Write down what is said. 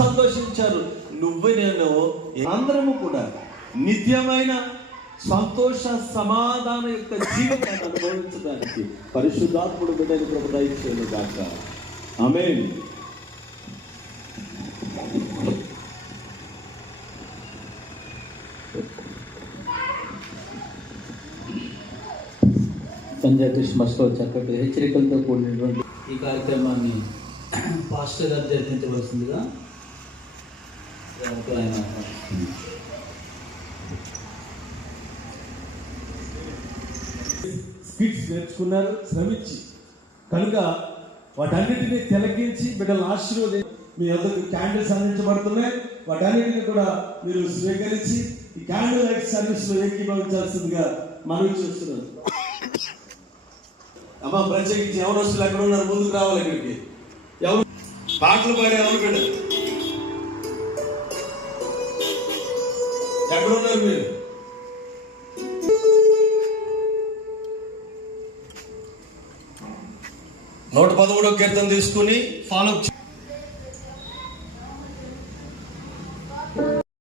సంతోషించారు. నువ్వు నేను అందరము కూడా నిత్యమైన సంతోష సమాధాన యొక్క జీవితాన్ని అనుభవించడానికి పరిశుద్ధాత్ముడు బిడ్డని కృప దయచేయును గాక. ఆమేన్. పంజాబ్ క్రిస్మస్లో చక్కటి హెచ్చరికలతో కూడినటువంటి ఈ కార్యక్రమాన్ని పాస్టర్ గారు జరిపించవలసిందిగా ఆయన స్కిట్స్ నేర్చుకున్నారు శ్రమించి, కనుక వాటన్నిటిని తిలకించి బిడ్డలు ఆశీర్వదించి మీ అందరికి క్యాండిల్స్ అందించబడుతున్నాయి. వాటన్నిటిని కూడా మీరు స్వీకరించి ఈ క్యాండిల్ లైట్ సర్వీస్ లో ఏకీభవించాల్సిందిగా మనవి చేస్తున్నారు. అమ్మ ప్రత్యేకించి ఎవరొస్తులు ఎక్కడ ఉన్నారు ముందుకు రావాలి. ఇక్కడికి ఎవరు పాటలు పాడే ఎవరు బిడ్డ ఎక్కడున్నారు మీరు? 113వ కీర్తన తీసుకుని ఫాలో